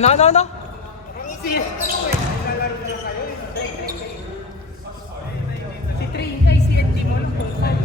Ano? Si 3 ay si NG mo lang kung saan.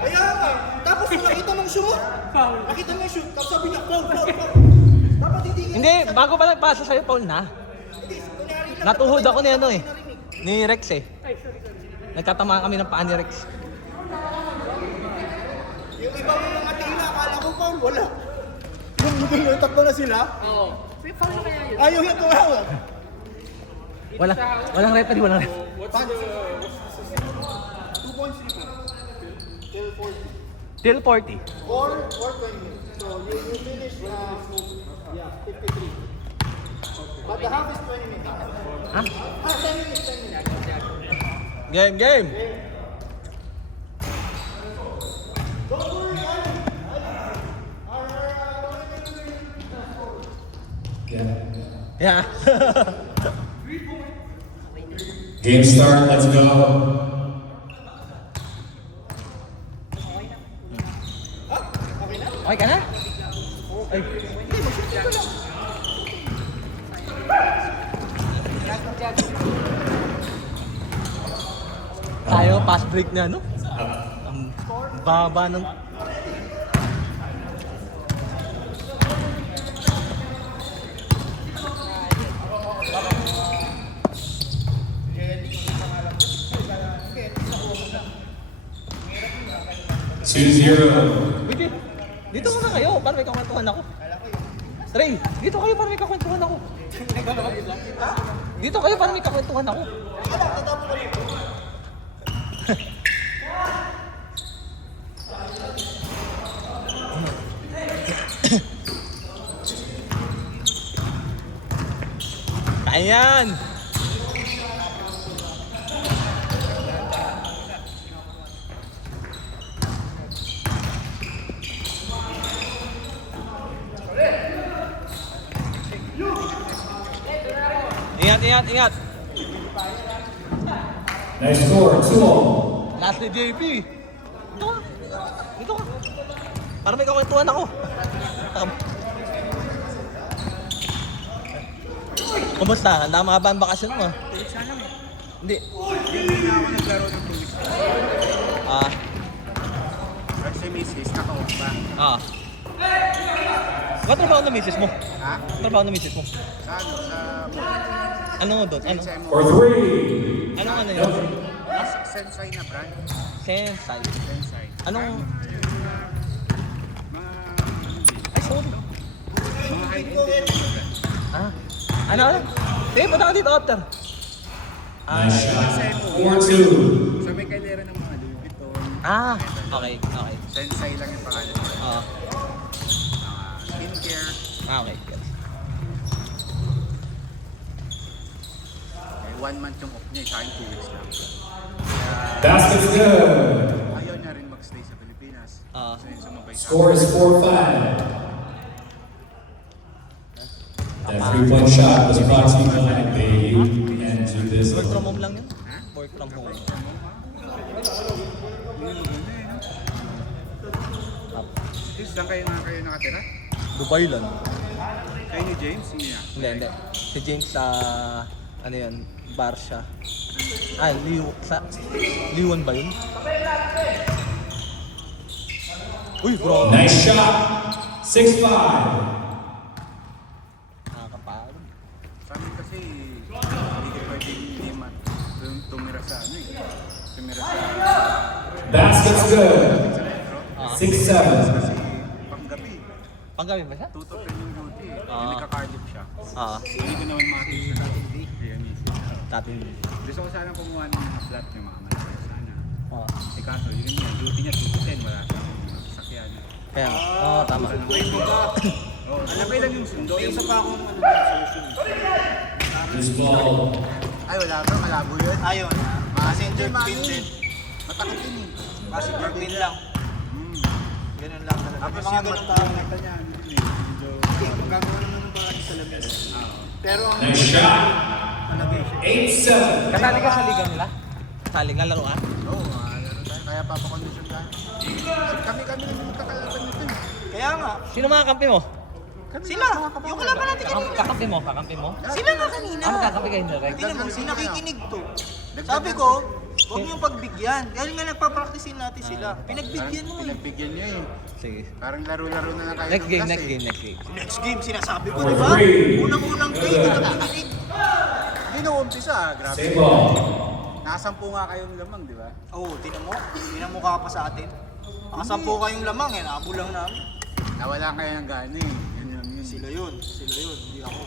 Kaya nga, tapos nakita mong shoot. Foul. Nakita mo yung shoot, tapos sabi niya, foul. Dapat hindi ka. Hindi, bago pa nagpasa sa'yo, Paul na. Natuhod ako ni ano eh. Ni Rex eh. Ay, sorry. Nagtatamaan kami ng paa ni Rex. Yung ibang mga tila, akala ko foul, wala. Yung tatlo na sila. Oo. May foul na kaya yun? Ayaw yung tumawa. Walang referee, walang referee. 2 points till 40. Till 40. Or 20. So you finish, 53. But the half is 20 minutes. Ha? 10 minutes, 10 minutes. Game. Yeah. Game start, let's go. Okay ka na? Ay. Tayo, fast break na, no? Ang baba ng... Two zero. Wait, dito muna kayo, para may kakwentuhan ako. Ray, dito kayo para may kakwentuhan ako. Dito kayo para may kakwentuhan ako. Ayan! Ingat! Nice score, 2-all. Last ni JP! Dito ka! Para may kakwentuhan ako. Kumusta? Handa mga ba ang bakasyon mo? Sana mo. Hindi. Hindi na ako naglaro ng 2 weeks. Ah, Kasi misis, naka-off pa. Ano trabaho ng misis mo? Ha? Ano trabaho ng misis mo? Sa ano? Sa... Ano doon? Ano? For 3. Anong ano yun? Sensei na brand. Sensei. Sensei. Anong... Mga... Ay, sorry. Mga high-end din yung brand. Ah. Ano? Eh, punta ka dito after. Nice shot. Kasi 4-2. sa may kailera ng mga Louis Vuitton. Ah, okay. Sensei lang yung pangalan. Ah, Skincare. okay. Eh, 1 month yung off niya. Sa akin 2 weeks lang. Basket's good. Ayaw na rin magstay sa Pilipinas. Ah. So yun sumabay sa Score is 4-5. That 3-point shot was brought to you by Babe and Judith. Work from home lang yun? Work from home. Sis, saan kayo nakatira? Dubai lang. Kayo ni James? Hindi. Si James sa... ano yun? Bar siya. Ah, Liwan ba yun? Uy, bro! Nice shot. 6-5. Nakakapagod. Sa amin kasi, hindi ko pwedeng tumira sa ano eh. Tumira sa Basket's good. metro. 6-7. Kasi panggabi, Panggabi ba siya? tutor rin yung duty eh. Ah. Nagka-cardiff siya. Ah, Hindi ko naman makatid sa duty. Kaya misis. dating... Gusto ko sana kumuha ng mga flat yung mga malaki sana. Ah. Eh kaso, yun yung duty niya 2 to 10. Wala siyang sasakyan. Kaya nga. Oo, tama. Oh, alam mo lang yung sundo. Yung sa pa akong This ball. Ay, wala ba? Malabo yun. Ayun. Passenger pin din. Matakot yun eh. Passenger pin lang. Ganun lang talaga. Tapos Yung mga yung ganun tao. mata niya, ano yun eh. Medyo... Hindi, magagawa naman ng parang sa labas. Pero ang Nice shot. malagay siya. 8-7. Kasali ka sa liga nila? Kasali ka laruan? Oo, laro tayo. Kaya papakondisyon tayo. Kami lang yung magkakalaban nito eh. Kaya nga, Sino mga kampi mo? Sila! Yung kalaban natin kanina! Kakampi mo, kakampi mo. Sila nga kanina! Magkakampi kayo direct. Tingnan mo, sinakikinig to. Sabi ko, huwag niyong pagbigyan. Dahil nga nagpa-practicein natin sila. Pinagbigyan mo eh. Pinagbigyan niyo eh. Sige. Parang laro-laro na lang kayo Next ng game, class next eh. game, next game. Next game, sinasabi ko, di ba? Unang-unang game, nagpakikinig. Hindi nung umpisa ah, grabe. Same ball. Nakasampu nga kayong lamang, di ba? Oo, tinan mo. Pinamukha pa sa atin. Nakasampo kayong lamang eh, nakabulang namin. Nawala kayo ng gana eh. Yun lang yun. Sila yun, hindi ako.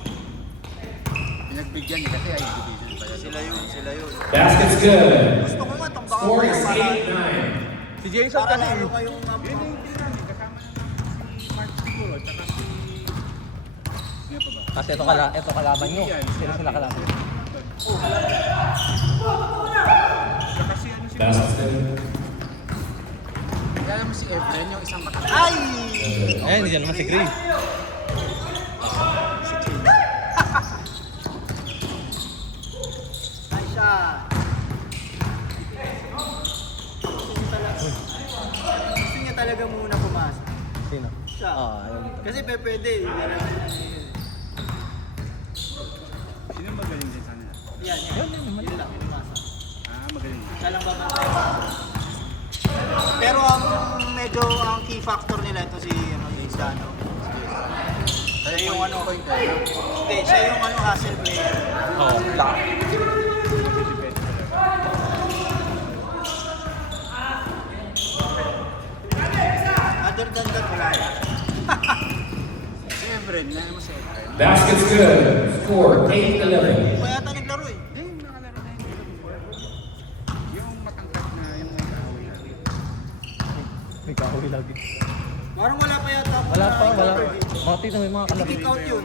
Pinagbigyan eh kasi ay division pa yan. Sila yun. Basket's good. Gusto ko nga, tambakan Score kayo is para, Si 8-9. Jason para kasi. lalo kayong Yun yung tira eh. Kasama na si Mark siguro. Tsaka si... Sino pa ba? Kasi ito kalaban nyo. Sila kalaban. Tsaka si ano si... Basket's good. Kaya naman si Efren yung isang matanda. Ay! Ayan, hindi naman si Gray. Ay siya! Gusto niya talaga muna pumasok. Sino? Siya. Ayun. Kasi pwede. Sino magaling din sana? Yan. Yun lang, pumasok. Ah, magaling. Siya lang babantay. Pero ang medyo ang key factor nila ito si Dano. Siya yung ano, hindi, siya yung hustle player. Oo, lang. Other than that, wala yan. Si Efren, yan mo si Efren. Basket's good. Score 8-11. Pa yata naglaro eh. Hindi, nakalaro na yun before. Yung matangkad na yung may kahoy natin. May kahoy lagi. Parang wala pa yata. Wala pa, wala. Mga tignan mo yung mga kalabit. Kick out yun.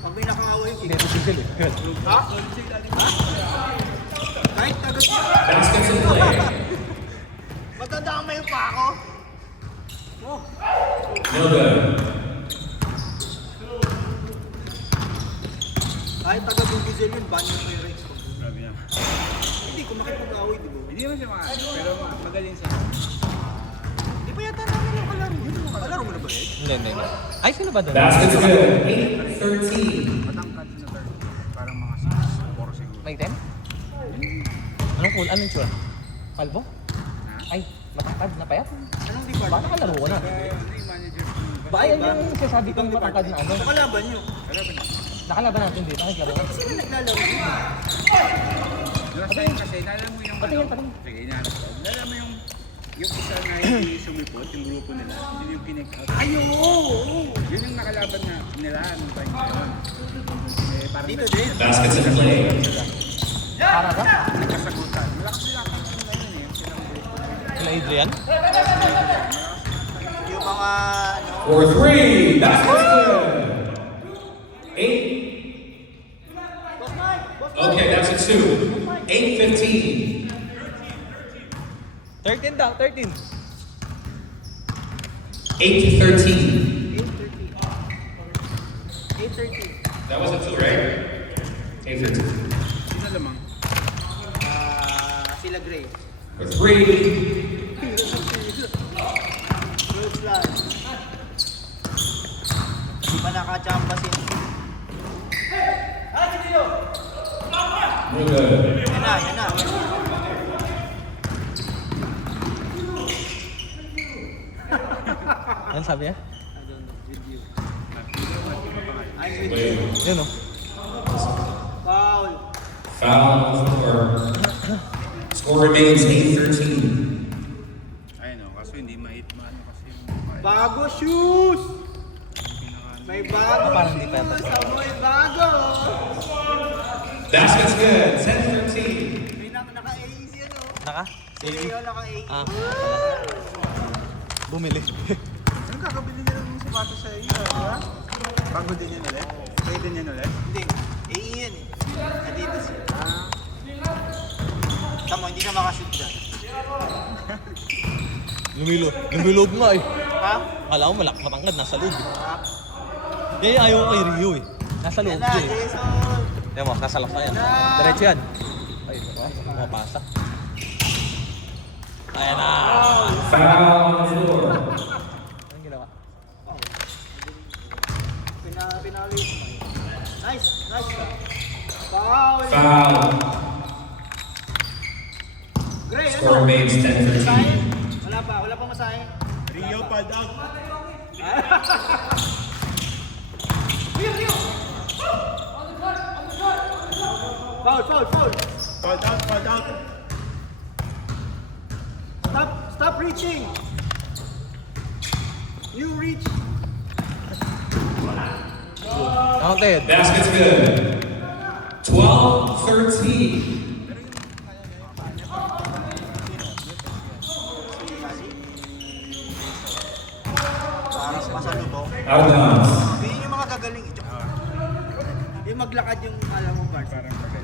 Pag may nakakawa yung kick Hindi, ito sigil eh. Ha? Kahit agad yun. Basket's in play. Matadamay pa ako. No good. Kahit taga-bugizil yun, banyo ko yung Rex. Grabe yan. Hindi ko makipag-away, di ba? Hindi naman siya makaano, pero magaling siya. Di ba yata namin yung kalaro? Kalaro mo na ba eh? Hindi. Ay, sino ba doon? Basket's good. 8-13. Matangkad na third. Parang mga 6-4 siguro. May 10? Anong cool? Anong tsura? Kalbo? Ha? Ay, matangkad na payat. Anong department? Baka kalaro ko na. Kaya ano yung manager ko? Ba, ayan yung sinasabi kong matangkad na ano. Sa kalaban nyo. Kalaban niya. Nakalaban natin dito, nakiklaro. Sino naglalaro dito? Last time kasi, alam mo yung Patingin. sige, inaanap ko. Alam mo yung isa na hindi sumipot, yung grupo nila, yun yung kinig-out. Ay, oo! Yun yung nakalaban na nila nung time na yun. Eh, parang Dito din. Basket's in play. Para ba? nagkasagutan. Malakas sila ang team na yun eh. Yung silang grupo. Sila Adrian? Yung mga, ano, For 3. Basket's good. 8. Okay, that's a 2. 8-15. 13 daw, 13. 8-13. 8:30. That was a 2, right? 8-13. Sino lamang? Sila Gray. For 3. Good plan. Di ba nakachamba si... No good. Yan na. Ano sabi niya? I don't know, with you. I'm with you. Wait. Yun o. Foul. Foul or score remains 8-13. Ayun o, kaso hindi maano kasi yung Bago shoes! pinaka- May bago Parang di pa yan. shoes! Amoy bago! Basket's good. 10-13. May naka-AEC ano? Naka? Sige yun, naka-AEC. Ah, bumili. Anong kakabili nila ng sapatos sa iyo, di ba? Bago din yan ulit? Kayo din yan ulit? Hindi, AE yan eh. Adidas yun. Tama, hindi ka makashoot dyan. Lumilog nga eh. Ha? Kala ko matangkad, nasa loob eh. Ha? Yan yung ayaw ko kay Rio eh. Nasa loob Yan na, siya eh. Jason! Yan mo, nasa loob na yan. Diretso yan. Ay, diba? Pumapasa. Ayan na! Foul on the floor. Anong ginawa? Foul. Gray, ano? Score remains 10-13. Wala pa masahe. Rio, pad out. Foul. Pad out. Stop reaching. You reach. Counted. Basket's good. 12-13. Parang pasalubong. Out of bounds. Yun yung mga gagaling. Yung maglakad yung alam mo guard. Parang pagay.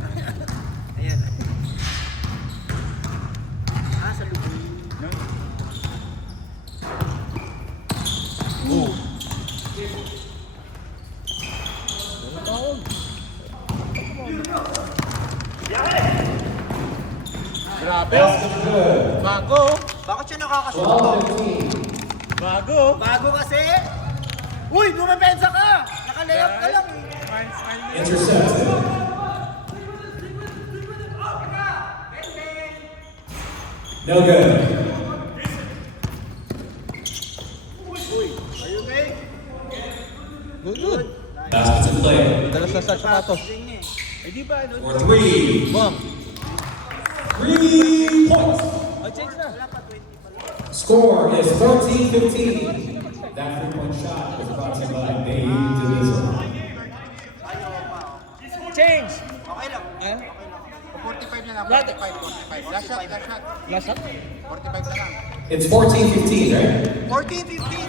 Ayan. Sa lubong. No? Ooh. Foul. Grabe. Basket's good. Bago. Bakit siya nakakasuot to? 12-15. Bago. Bago kasi. Uy, bumepensa ka! Nakalayap ka lang eh. Intercepted. No good. Are you okay? Good. Basket's in play. Dalas na sa sapatos. Tingin eh. Eh di ba ano? For 3. Bang. 3 points. Oh, change na. Score is 14-15. That 3-point shot was brought to you by Dave Division. Change. Okay lang. Eh? 45 na lang, Lahat. 45. Last shot. Last shot? 45 na lang. It's 14-15, right? 14-15.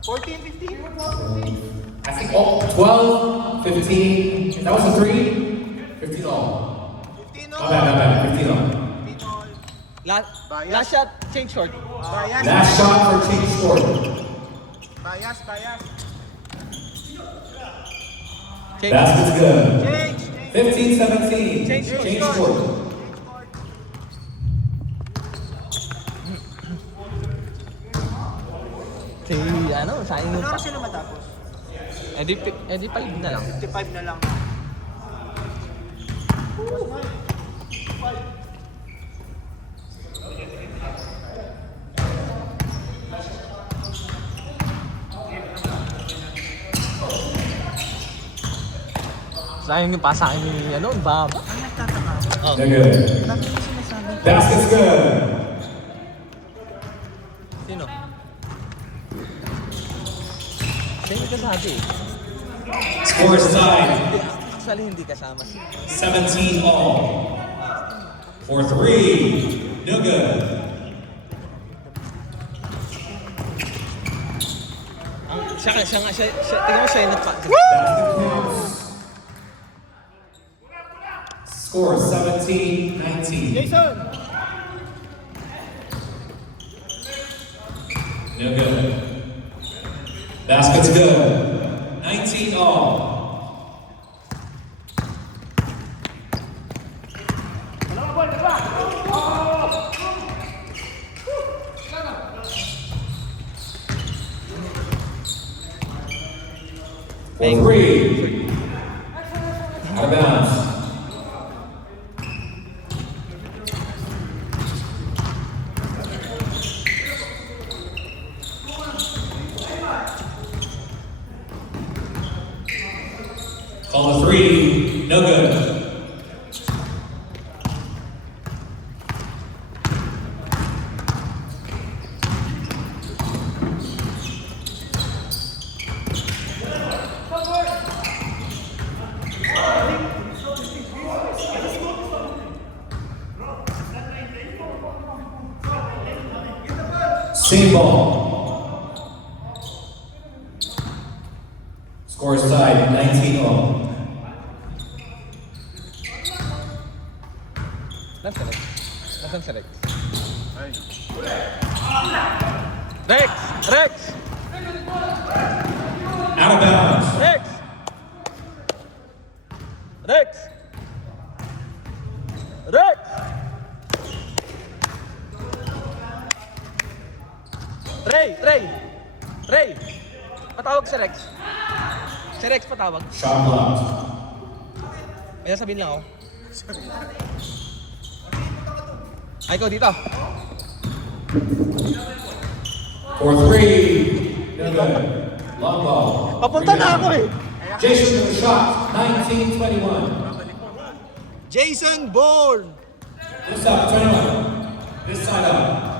14-15? I think 12, 15. That was a 3. 15 all. 15 Not bad. 15 all. Last shot, change short. Bias. Last shot for change score. Bias. Change. Basket's good. Change. 15-17. Change Change score. Si, ano, sayang Ano mo pa. oras sila matapos? Edi palig na lang. 55 na lang. Sayang yung pasakin ni, ano, Baba. Ang nagtataka. Oh. No good. Lagi yung sinasabi. Basket's good. Sino? Siya yung kasabi. Score is tied. Actually, hindi kasama siya. 17 all. For 3. No good. Siya nga, tingnan mo siya yung nagpa. Basket counts. Score 17-19. Jason! No good. Basket's good. 19 all. For 3. Out of bounds. Call the 3. No good. Same ball. Score is tied 19 all. Nasaan Rex? Nasaan si Rex? Ay. Rex! Rex! Out of bounds. Rex! Rex! Rex! Ray! Patawag si Rex. Si Rex patawag. Shot blocked. May sasabihin lang ako. Ay, ikaw dito. For three. No good. Long ball. Papunta na ako eh. Jason with a shot. 19-21. Jason Bourne! This up, 21. This side up.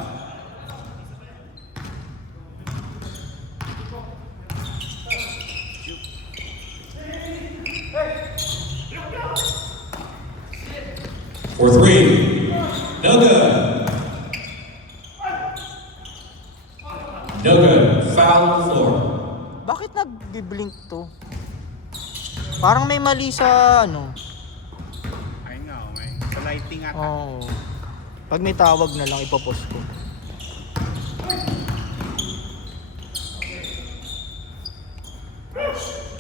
For three. No good. No good. Foul on the floor. Bakit nag-blink to? Parang may mali sa ano. Ayun nga, oh, may sa lighting ata. Oh. Pag may tawag na lang ipopost ko.